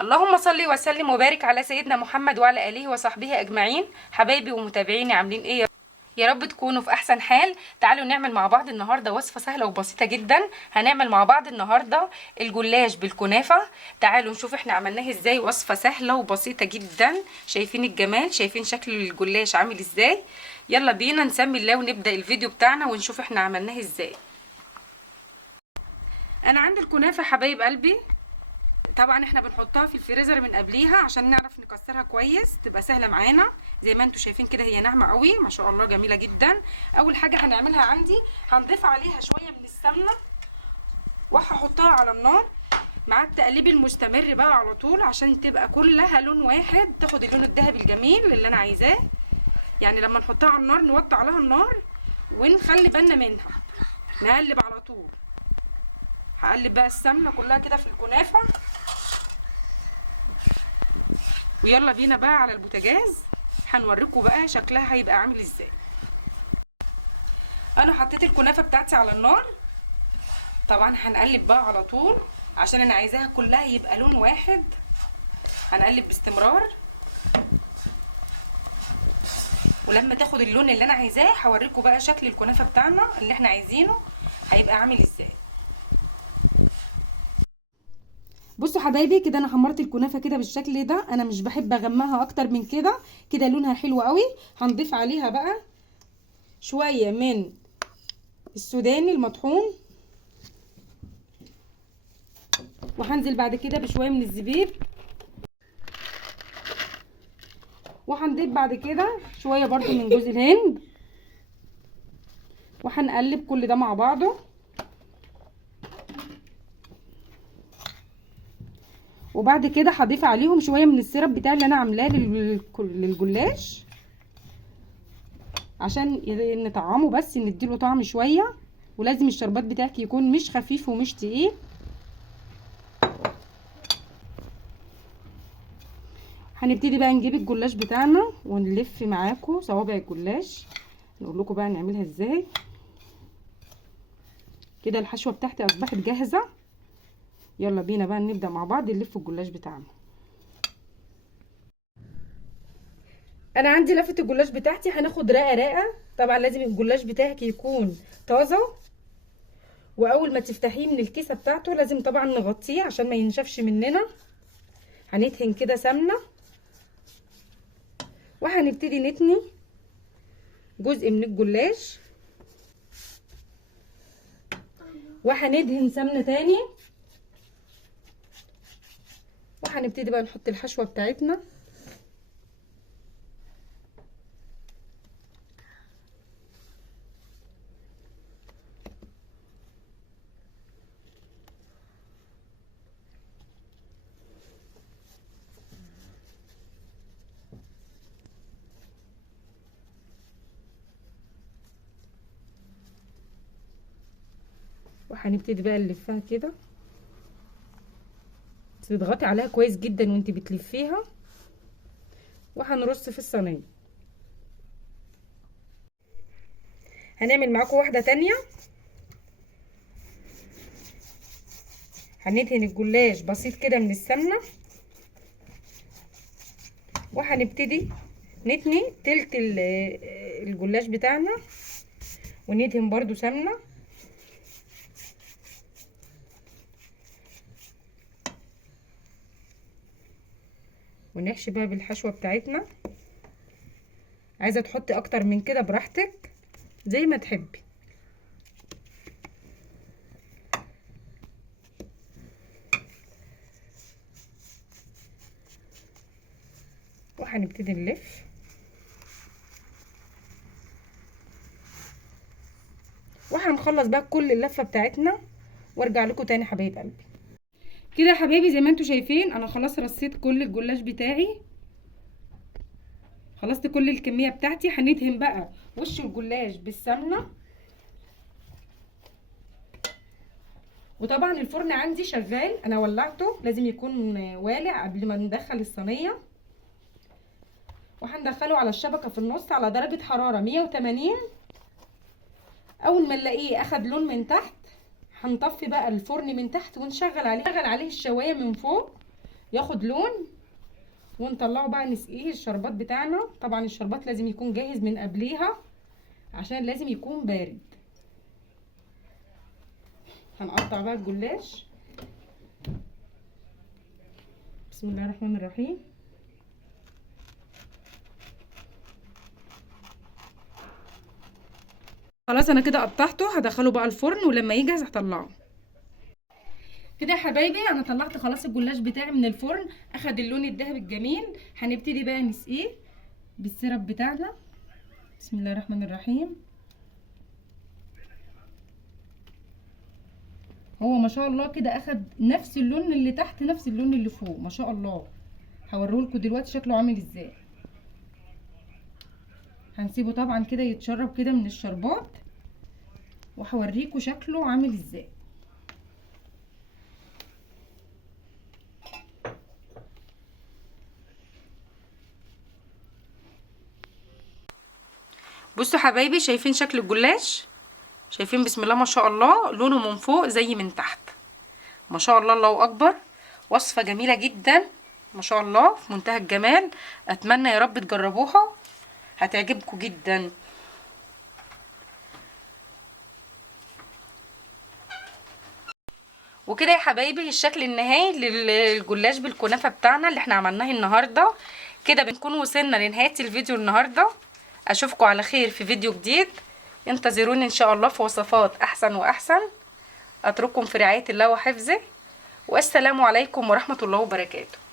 اللهم صل وسلم وبارك على سيدنا محمد وعلى اله وصحبه اجمعين. حبايبي ومتابعيني عاملين ايه؟ يا رب تكونوا في احسن حال. تعالوا نعمل مع بعض النهارده وصفه سهله وبسيطه جدا. هنعمل مع بعض النهارده الجلاش بالكنافه. تعالوا نشوف احنا عملناه ازاي. وصفه سهله وبسيطه جدا. شايفين الجمال؟ شايفين شكل الجلاش عامل ازاي؟ يلا بينا نسمي الله ونبدا الفيديو بتاعنا ونشوف احنا عملناه ازاي. انا عندي الكنافه حبايب قلبي. طبعا احنا بنحطها في الفريزر من قبليها عشان نعرف نكسرها كويس تبقى سهله معانا. زي ما انتم شايفين كده هي ناعمه قوي ما شاء الله، جميله جدا. اول حاجه هنعملها عندي هنضيف عليها شويه من السمنه وهحطها على النار مع التقليب المستمر بقى على طول عشان تبقى كلها لون واحد، تاخد اللون الذهبي الجميل اللي انا عايزاه. يعني لما نحطها على النار نوطي عليها النار ونخلي بالنا منها، نقلب على طول. هقلب بقى السمنه كلها كده في الكنافه، ويلا بينا بقى على البوتاجاز هنوريكم بقى شكلها هيبقى عامل ازاي. انا حطيت الكنافه بتاعتي على النار. طبعا هنقلب بقى على طول عشان انا عايزاها كلها يبقى لون واحد. هنقلب باستمرار، ولما تاخد اللون اللي انا عايزاه هوريكم بقى شكل الكنافه بتاعنا اللي احنا عايزينه هيبقى عامل ازاي. بصوا حبايبي كده انا حمرت الكنافه كده بالشكل ده. انا مش بحب اغمقها اكتر من كده، كده لونها حلو قوي. هنضيف عليها بقى شويه من السوداني المطحون، وهنزل بعد كده بشويه من الزبيب، وهنضيف بعد كده شويه برضو من جوز الهند، وهنقلب كل ده مع بعضه. وبعد كده هضيف عليهم شويه من السيرب بتاعي اللي انا عاملاه للجلاش عشان نطعمه، بس نديله طعم شويه. ولازم الشربات بتاعك يكون مش خفيف ومش تقيل. هنبتدي بقى نجيب الجلاش بتاعنا ونلف معاكم صوابع الجلاش، نقول لكم بقى نعملها ازاي. كده الحشوه بتاعتي اصبحت جاهزه. يلا بينا بقى نبدا مع بعض نلف الجلاش بتاعنا. انا عندي لفه الجلاش بتاعتي هناخد رقه رقه. طبعا لازم الجلاش بتاعك يكون طازه، واول ما تفتحيه من الكيسه بتاعته لازم طبعا نغطيه عشان ما ينشفش مننا. هندهن كده سمنه، وهنبتدي نتني جزء من الجلاش، وهندهن سمنه تاني، وهنبتدي بقى نحط الحشوه بتاعتنا. وهنبتدي بقى نلفها كده، تضغطي عليها كويس جدا وانت بتلفيها، وهنرص في الصينيه. هنعمل معاكم واحده تانية. هندهن الجلاش بسيط كده من السمنه، وهنبتدي نتني تلت الجلاش بتاعنا، وندهن برضو سمنه، ونحشي بقى بالحشوه بتاعتنا. عايزه تحطي اكتر من كده براحتك زي ما تحبي. وهنبتدي نلف، وهنخلص بقى كل اللفه بتاعتنا وارجع لكم تاني حبايب قلبي. كده يا حبايبي زي ما انتم شايفين انا خلاص رصيت كل الجلاش بتاعي، خلصت كل الكميه بتاعتي. هندهن بقى وش الجلاش بالسمنه، وطبعا الفرن عندي شغال انا ولعته، لازم يكون والع قبل ما ندخل الصينيه. وهندخله على الشبكه في النص على درجه حراره 180. اول ما نلاقيه اخد لون من تحت هنطفي بقى الفرن من تحت ونشغل عليه الشوايه من فوق. ياخد لون ونطلعه بقى نسقيه الشربات بتاعنا. طبعا الشربات لازم يكون جاهز من قبليها عشان لازم يكون بارد. هنقطع بقى الجلاش. بسم الله الرحمن الرحيم. خلاص انا كده قطعته، هدخله بقى الفرن ولما يجهز هطلعه. كده يا حبايبي انا طلعت خلاص الجلاش بتاعي من الفرن، اخد اللون الذهبي الجميل. هنبتدي بقى نسقيه بالسيرب بتاعنا. بسم الله الرحمن الرحيم. هو ما شاء الله كده اخد نفس اللون اللي تحت نفس اللون اللي فوق، ما شاء الله. هوريهولكوا دلوقتي شكله عامل ازاي. هنسيبه طبعا كده يتشرب كده من الشربات، وهوريكوا شكله عامل ازاي. بصوا حبايبي، شايفين شكل الجلاش؟ شايفين بسم الله ما شاء الله، لونه من فوق زي من تحت، ما شاء الله الله اكبر. وصفة جميلة جدا ما شاء الله، في منتهى الجمال. اتمنى يا رب تجربوها، هتعجبكم جدا. وكده يا حبايبي الشكل النهائي للجلاش بالكنافه بتاعنا اللي احنا عملناه النهارده. كده بنكون وصلنا لنهايه الفيديو النهارده. اشوفكم على خير في فيديو جديد. انتظروني ان شاء الله في وصفات احسن واحسن. اترككم في رعايه الله وحفظه، والسلام عليكم ورحمه الله وبركاته.